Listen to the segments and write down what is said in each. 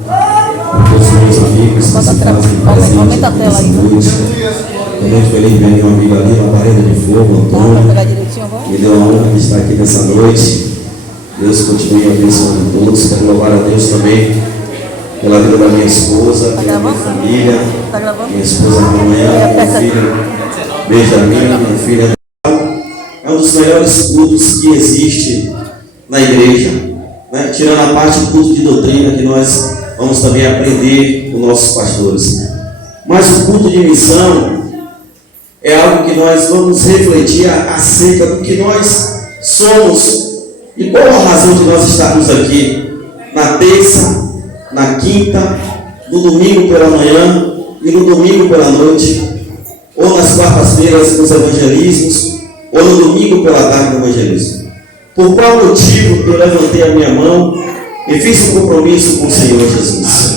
Os meus amigos que se fazem presente nessa noite. Eu muito feliz de ver meu amigo ali na parede de fogo, Antônio. Me deu a honra de estar aqui nessa noite. Deus continue abençoando todos. Quero louvar a Deus também pela vida da minha esposa, pela minha família. Minha esposa amanhã, minha filha Benjamin, minha filha. É um dos melhores cultos que existe na igreja, né? Tirando a parte do culto de doutrina que nós vamos também aprender com nossos pastores. Mas o culto de missão é algo que nós vamos refletir acerca do que nós somos e qual a razão de nós estarmos aqui na terça, na quinta, no domingo pela manhã e no domingo pela noite, ou nas quartas-feiras nos evangelismos, ou no domingo pela tarde no evangelismo. Por qual motivo eu levantei a minha mão e fiz um compromisso com o Senhor Jesus?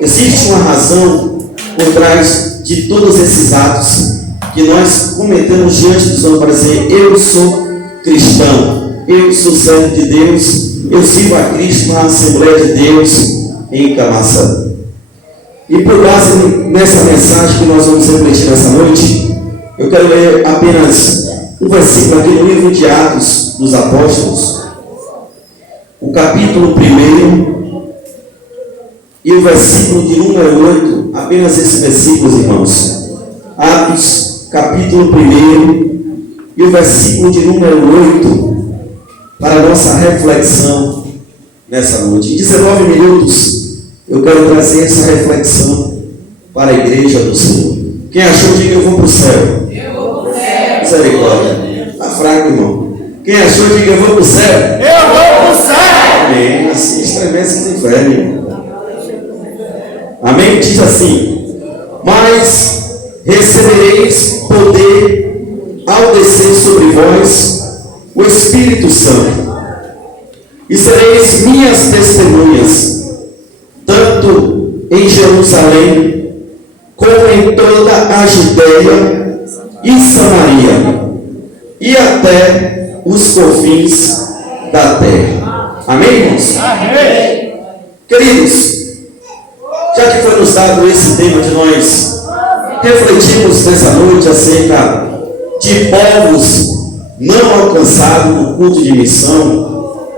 Existe uma razão por trás de todos esses atos que nós cometemos diante dos homens para dizer: eu sou cristão, eu sou servo de Deus, eu sirvo a Cristo na Assembleia de Deus em Camaçã. E por base nessa mensagem que nós vamos refletir nessa noite, eu quero ler apenas um versículo aqui no livro de Atos dos Apóstolos, o capítulo 1 e o versículo de número 8, apenas esses versículos, irmãos. Atos, capítulo 1 e o versículo de número 8, para a nossa reflexão nessa noite. Em 19 minutos, eu quero trazer essa reflexão para a igreja do Senhor. Quem achou, diga: eu vou para o céu. Eu vou para o céu. Misericórdia. Está fraco, irmão. Quem achou, diga: eu vou para o céu. Eu vou para o céu. Amém. Assim estremece os infernos, irmão. Amém? Diz assim: mas recebereis poder ao descer sobre vós o Espírito Santo, e sereis minhas testemunhas, tanto em Jerusalém, como em toda a Judéia e Samaria, e até os confins da terra. Amém, irmãos? Amém. Queridos, já que foi nos dado esse tema de nós refletirmos nessa noite acerca de povos não alcançados no culto de missão,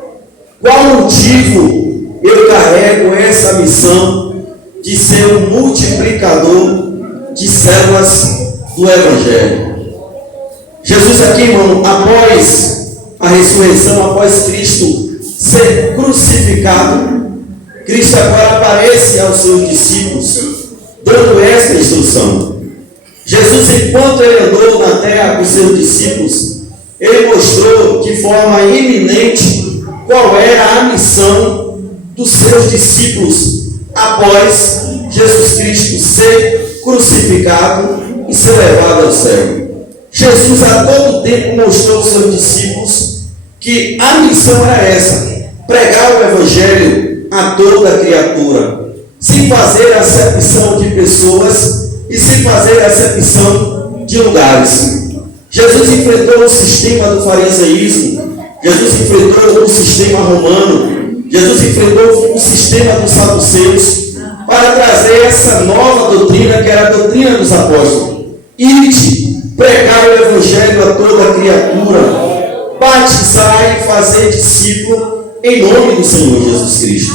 qual motivo eu carrego essa missão de ser um multiplicador de células do Evangelho? Jesus aqui, irmão, após a ressurreição, após Cristo ser crucificado, Cristo agora aparece aos seus discípulos, dando esta instrução. Jesus, enquanto ele andou na terra com os seus discípulos, ele mostrou de forma iminente qual era a missão dos seus discípulos após Jesus Cristo ser crucificado e ser levado ao céu. Jesus a todo tempo mostrou aos seus discípulos que a missão era essa: pregar o Evangelho a toda criatura, sem fazer acepção de pessoas e sem fazer acepção de lugares. Jesus enfrentou o sistema do fariseísmo, Jesus enfrentou o sistema romano, Jesus enfrentou o sistema dos saduceus para trazer essa nova doutrina, que era a doutrina dos apóstolos. Ide, pregar o Evangelho a toda criatura, batizar e fazer discípulo em nome do Senhor Jesus Cristo.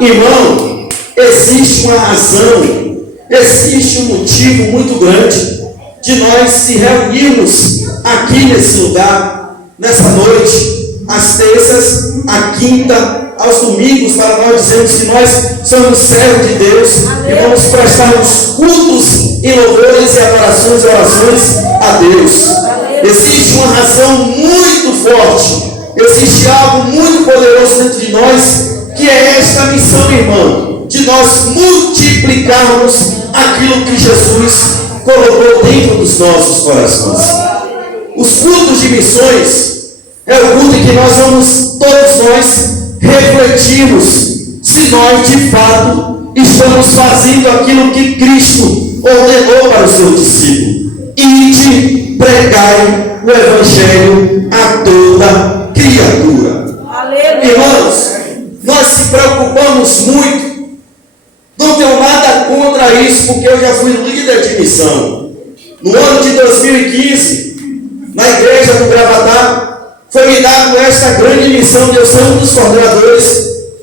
Irmão, existe uma razão, existe um motivo muito grande de nós se reunirmos aqui nesse lugar, nessa noite, às terças, à quinta, aos domingos, para nós dizermos que nós somos servos de Deus e vamos prestar os cultos e louvores e adorações e orações a Deus. Existe uma razão muito forte, existe algo muito poderoso dentro de nós, que é esta missão, irmão, de nós multiplicarmos aquilo que Jesus colocou dentro dos nossos corações. Os cultos de missões é o culto em que nós vamos, todos nós, refletirmos se nós de fato estamos fazendo aquilo que Cristo ordenou para os seus discípulos: ide, pregai o Evangelho a toda criatura. Aleluia. Irmãos, nós se preocupamos muito porque eu já fui líder de missão. No ano de 2015, na igreja do Gravatá, foi me dado esta grande missão de eu ser um dos coordenadores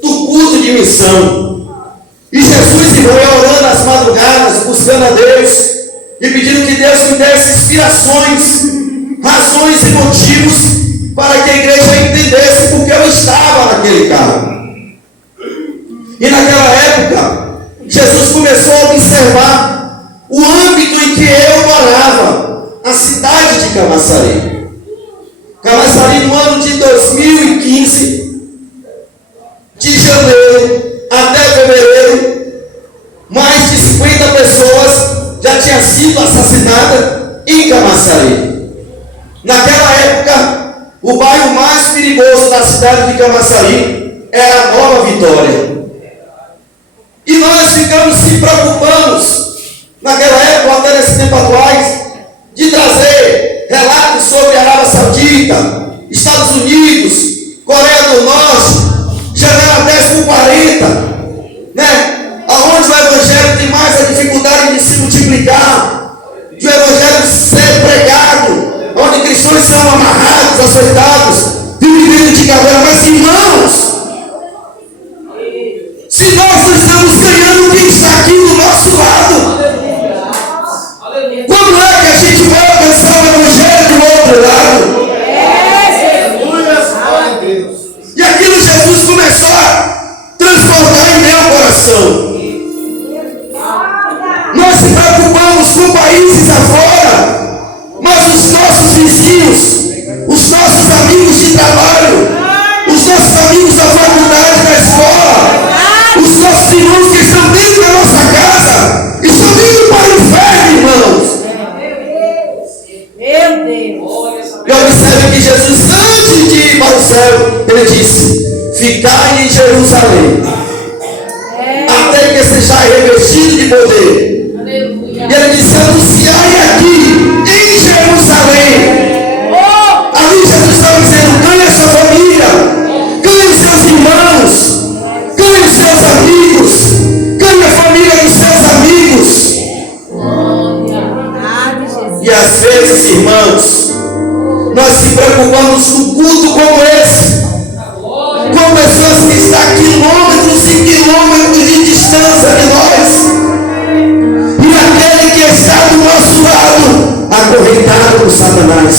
do culto de missão. E Jesus, irmão, ia orando às madrugadas, buscando a Deus e pedindo que Deus me desse inspirações, razões e motivos para que a igreja entendesse porque eu estava naquele carro. E naquela época, Jesus começou a observar o âmbito em que eu morava, a cidade de Camaçari. Camaçari, no ano de 2015, de janeiro até fevereiro, mais de 50 pessoas já tinham sido assassinadas em Camaçari. Naquela época, o bairro mais perigoso da cidade de Camaçari era a Nova Vitória. E nós se preocupamos, naquela época, até nesse tempo atrás, de trazer relatos sobre a Arábia Saudita, Estados Unidos, Coreia do Norte, janela 10/40, né? Aonde o Evangelho tem mais a dificuldade de se multiplicar, de o Evangelho ser pregado, onde cristãos são amarrados, açoitados, vivem de cadeira. Mas, irmãos, se nós não estamos ganhando, quem está aqui do nosso lado? Quando é que a gente vai alcançar o Evangelho do outro lado? E aquilo Jesus começou a transformar em meu coração. Nós se preocupamos com países afora, mas os nossos vizinhos, os nossos amigos de trabalho, os nossos amigos da faculdade, da escola, os nossos irmãos que estão dentro da nossa casa, estão indo para o inferno, irmãos. Meu Deus. E observe que Jesus, antes de ir para o céu, ele disse: ficai em Jerusalém, até que sejais revestido de poder. E ele disse: anunciai aqui em Jerusalém. Ali Jesus estava dizendo: ganhe a sua família, ganhe os seus irmãos, ganhe os seus amigos, ganhe a família dos seus amigos. E às vezes, irmãos, nós se preocupamos com culto como esse, com pessoas que estão a quilômetros e quilômetros de distância de nós, e aquele que está do nosso lado, acorrentado por Satanás,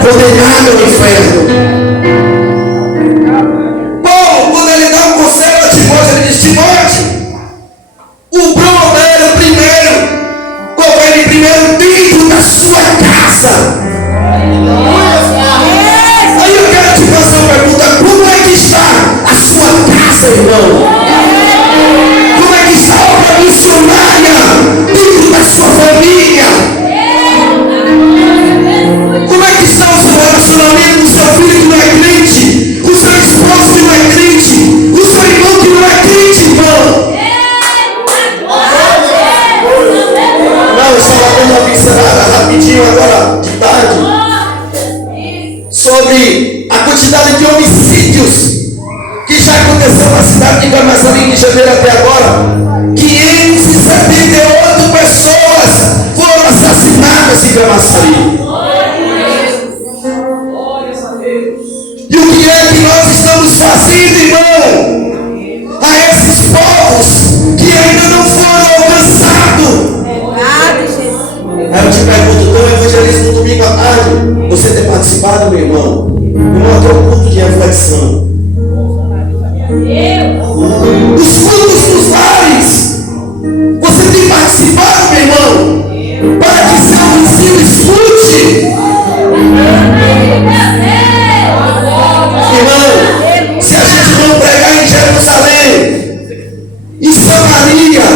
condenado ao inferno. Paulo, quando ele dá um conselho a Timóteo, ele diz: Timóteo, o promover primeiro, colocar ele primeiro dentro da sua casa. Aí eu quero te fazer uma pergunta: como é que está a sua casa, irmão? Como é que está a obra missionária dentro da sua família? Como é que está o seu relacionamento com o seu filho que não é crente, com o seu esposo que não é crente, com o seu irmão que não é crente, irmão? Não, eu estava dando uma pincelada rapidinho agora de tarde sobre a quantidade de homicídios que já aconteceu na cidade de Camaçari, de janeiro até agora. 578 pessoas foram assassinadas em Camaçari. E o que é que nós estamos fazendo, irmão, a esses povos que ainda não foram alcançados? Aí eu te pergunto: então, evangelismo no domingo à tarde, você tem participado, meu irmão? Irmão, é um culto de reflexão. Os cultos dos lares, você tem participado, meu irmão, para que seu vizinho escute. Irmão, se a gente não pregar em Jerusalém, em Samaria,